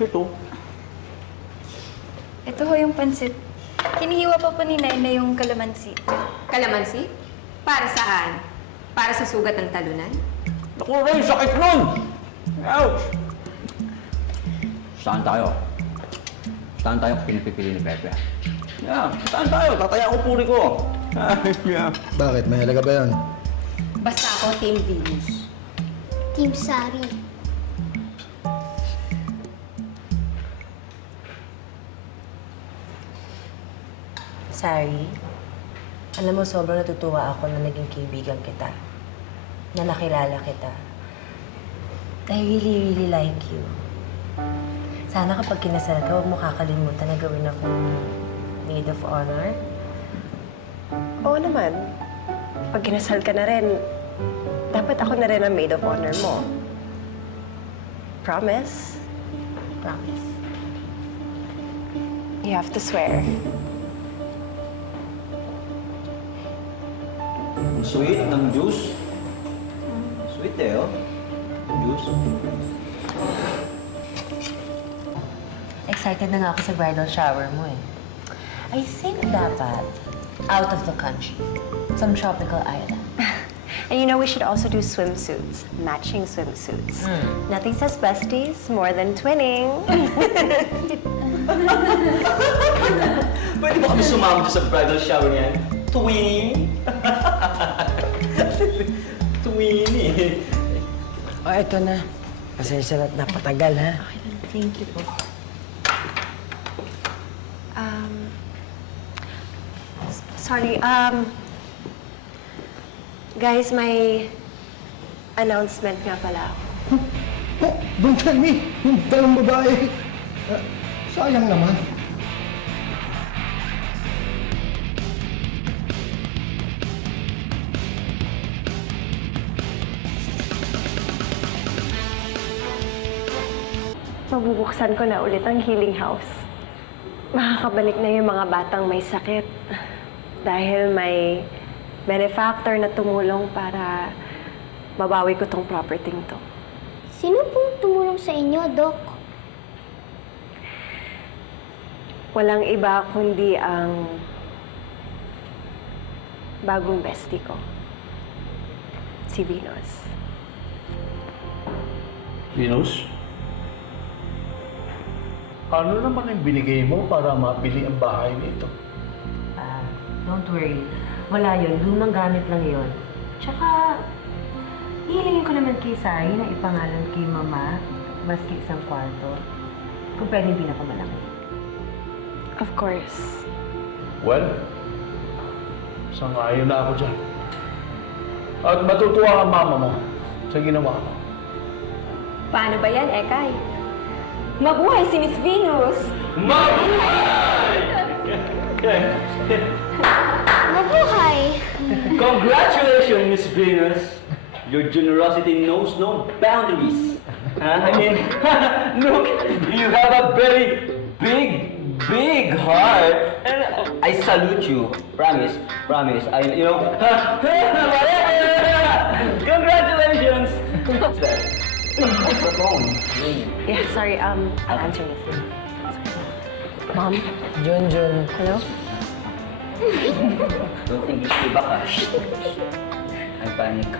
Ito. Ito ho yung pansit. Hinihiwa pa po ni Nainay yung kalamansi. Kalamansi? Para saan? Para sa sugat ng talunan? Naku, Ray, sakit nun! Ouch! Saan tayo? Saan tayo pinipipili ni Pepe? Yeah, saan tayo? Tataya ko puri ko. Yeah. Bakit? May halaga ba yan? Basta ako, Team Venus. Team Sari. Sari, alam mo, sobrang natutuwa ako na naging kaibigan kita. Na nakilala kita. I really, really like you. Sana kapag kinasal ka, huwag mo kakalimutan na gawin akong maid of honor. Oo naman. Pag kinasal ka na rin, dapat ako na rin ang maid of honor mo. Promise? Promise. You have to swear. Ang sweet ng juice. Sweet eh, oh. Juice. Excited na nga ako sa bridal shower mo eh. I think dapat out of the country. Some tropical island. And you know, we should also do swimsuits. Matching swimsuits. Nothing says besties more than twinning. Pwede ba kami sumama sa bridal shower niyan? Twinning? Twinning. Oh, eto na. Pasensya na't napatagal, ha? Thank you po. Sorry, guys, may announcement nga pala ako. Oh, don't tell me! Yung dalawang babae! Sayang naman. Mabubuksan ko na ulit ang healing house. Makakabalik na yung mga batang may sakit. Dahil may benefactor na tumulong para mabawi ko tong property to. Sino pong tumulong sa inyo, Doc? Walang iba kundi ang bagong bestie ko. Si Venus. Venus? Ano naman yung binigay mo para mabili ang bahay nito? Don't worry. Wala yun. Lumang gamit lang yun. Tsaka, hihilingin ko naman kay Sari na ipangalan kay Mama, maski isang kwarto. Kung pwede pinakamalaki. Of course. Well, sangayon na ako dyan. At matutuwa ang mama mo sa ginawa mo. Paano ba yan, Ekay? Mabuhay si Miss Venus! Mabuhay! Congratulations, Miss Venus! Your generosity knows no boundaries. I mean, look, you have a very big heart. And I salute you. Promise. You know, congratulations! What's that? What's the phone? Yeah, sorry. I'll answer this. Mom? Junjun. Hello? Don't think you should back, ha? I panic.